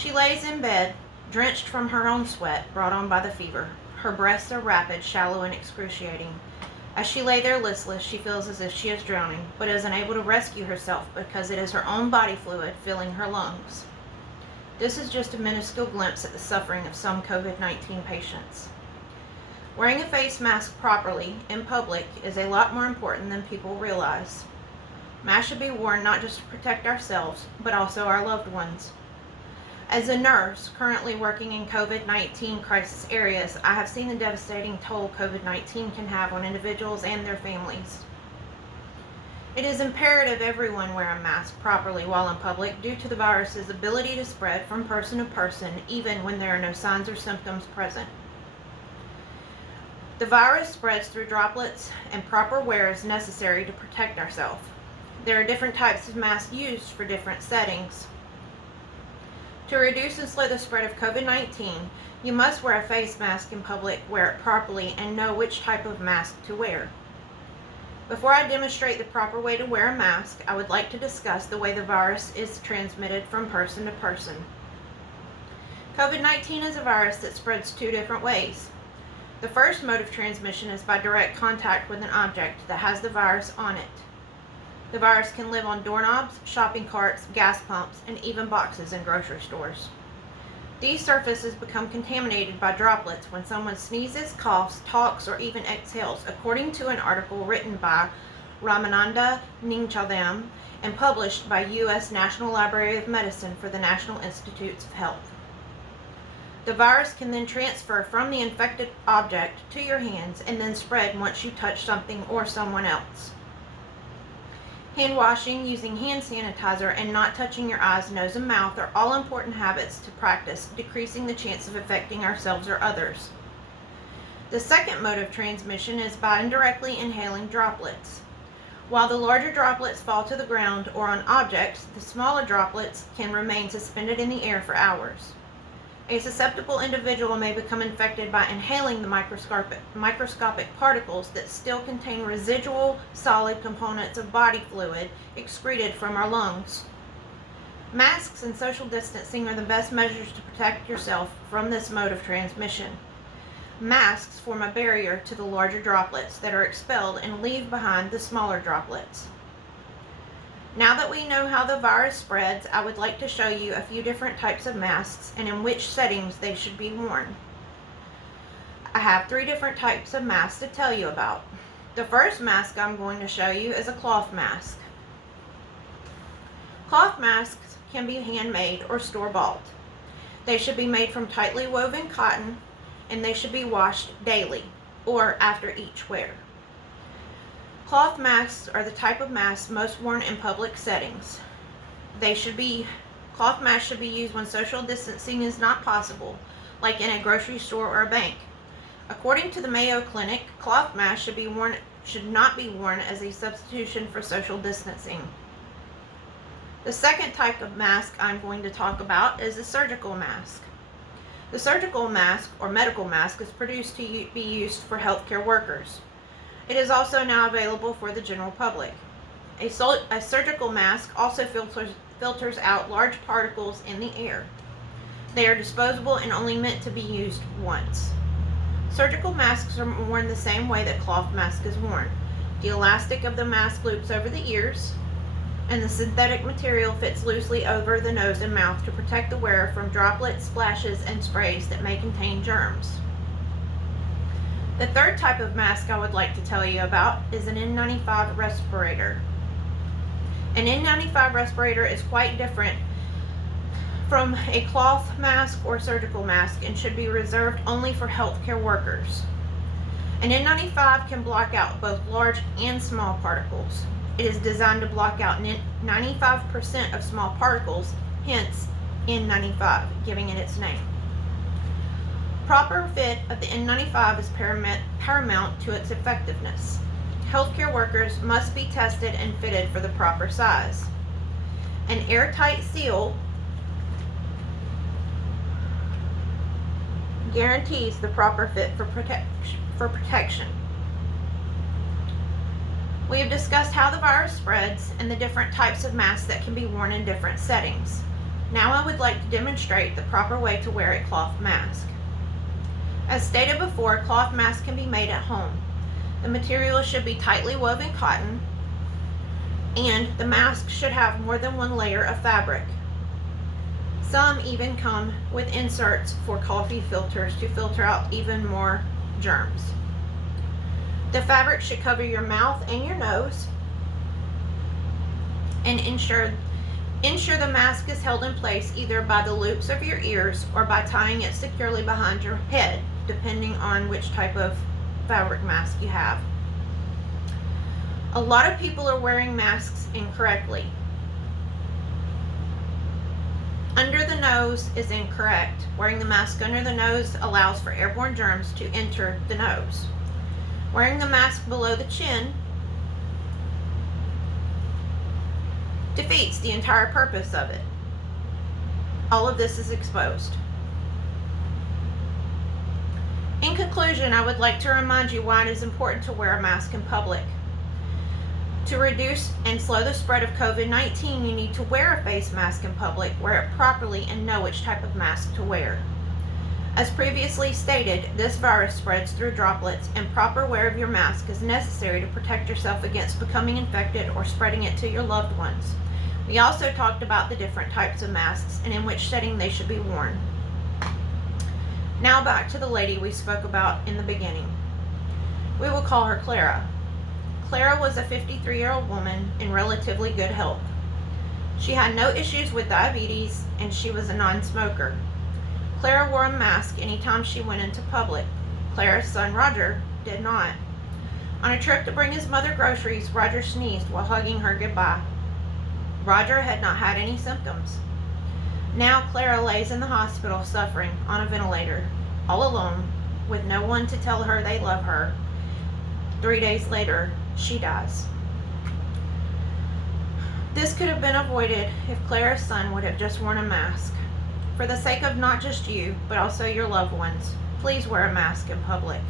She lays in bed, drenched from her own sweat brought on by the fever. Her breaths are rapid, shallow, and excruciating. As she lay there listless, she feels as if she is drowning, but is unable to rescue herself because it is her own body fluid filling her lungs. This is just a minuscule glimpse at the suffering of some COVID-19 patients. Wearing a face mask properly in public is a lot more important than people realize. Masks should be worn not just to protect ourselves, but also our loved ones. As a nurse currently working in COVID-19 crisis areas, I have seen the devastating toll COVID-19 can have on individuals and their families. It is imperative everyone wear a mask properly while in public due to the virus's ability to spread from person to person even when there are no signs or symptoms present. The virus spreads through droplets, and proper wear is necessary to protect ourselves. There are different types of masks used for different settings. To reduce and slow the spread of COVID-19, you must wear a face mask in public, wear it properly, and know which type of mask to wear. Before I demonstrate the proper way to wear a mask, I would like to discuss the way the virus is transmitted from person to person. COVID-19 is a virus that spreads two different ways. The first mode of transmission is by direct contact with an object that has the virus on it. The virus can live on doorknobs, shopping carts, gas pumps, and even boxes in grocery stores. These surfaces become contaminated by droplets when someone sneezes, coughs, talks, or even exhales, according to an article written by Ramananda Ningchalam and published by U.S. National Library of Medicine for the National Institutes of Health. The virus can then transfer from the infected object to your hands and then spread once you touch something or someone else. Hand washing, using hand sanitizer, and not touching your eyes, nose, and mouth are all important habits to practice, decreasing the chance of affecting ourselves or others. The second mode of transmission is by indirectly inhaling droplets. While the larger droplets fall to the ground or on objects, the smaller droplets can remain suspended in the air for hours. A susceptible individual may become infected by inhaling the microscopic particles that still contain residual solid components of body fluid excreted from our lungs. Masks and social distancing are the best measures to protect yourself from this mode of transmission. Masks form a barrier to the larger droplets that are expelled and leave behind the smaller droplets. Now that we know how the virus spreads, I would like to show you a few different types of masks and in which settings they should be worn. I have 3 different types of masks to tell you about. The first mask I'm going to show you is a cloth mask. Cloth masks can be handmade or store-bought. They should be made from tightly woven cotton, and they should be washed daily or after each wear. Cloth masks are the type of masks most worn in public settings. Cloth masks should be used when social distancing is not possible, like in a grocery store or a bank. According to the Mayo Clinic, cloth masks should not be worn as a substitution for social distancing. The second type of mask I'm going to talk about is a surgical mask. The surgical mask or medical mask is produced to be used for healthcare workers. It is also now available for the general public. A surgical mask also filters out large particles in the air. They are disposable and only meant to be used once. Surgical masks are worn the same way that cloth mask is worn. The elastic of the mask loops over the ears, and the synthetic material fits loosely over the nose and mouth to protect the wearer from droplets, splashes, and sprays that may contain germs. The third type of mask I would like to tell you about is an N95 respirator. An N95 respirator is quite different from a cloth mask or surgical mask and should be reserved only for healthcare workers. An N95 can block out both large and small particles. It is designed to block out 95% of small particles, hence N95, giving it its name. Proper fit of the N95 is paramount to its effectiveness. Healthcare workers must be tested and fitted for the proper size. An airtight seal guarantees the proper fit for protection. We have discussed how the virus spreads and the different types of masks that can be worn in different settings. Now I would like to demonstrate the proper way to wear a cloth mask. As stated before, a cloth mask can be made at home. The material should be tightly woven cotton, and the mask should have more than one layer of fabric. Some even come with inserts for coffee filters to filter out even more germs. The fabric should cover your mouth and your nose and ensure the mask is held in place either by the loops of your ears or by tying it securely behind your head, depending on which type of fabric mask you have. A lot of people are wearing masks incorrectly. Under the nose is incorrect. Wearing the mask under the nose allows for airborne germs to enter the nose. Wearing the mask below the chin defeats the entire purpose of it. All of this is exposed. In conclusion, I would like to remind you why it is important to wear a mask in public. To reduce and slow the spread of COVID-19, you need to wear a face mask in public, wear it properly, and know which type of mask to wear. As previously stated, this virus spreads through droplets, and proper wear of your mask is necessary to protect yourself against becoming infected or spreading it to your loved ones. We also talked about the different types of masks and in which setting they should be worn. Now back to the lady we spoke about in the beginning. We will call her Clara. Clara was a 53-year-old woman in relatively good health. She had no issues with diabetes, and she was a non-smoker. Clara wore a mask anytime she went into public. Clara's son Roger did not. On a trip to bring his mother groceries, Roger sneezed while hugging her goodbye. Roger had not had any symptoms. Now Clara lays in the hospital suffering on a ventilator, all alone, with no one to tell her they love her. 3 days later, she dies. This could have been avoided if Clara's son would have just worn a mask. For the sake of not just you, but also your loved ones, please wear a mask in public.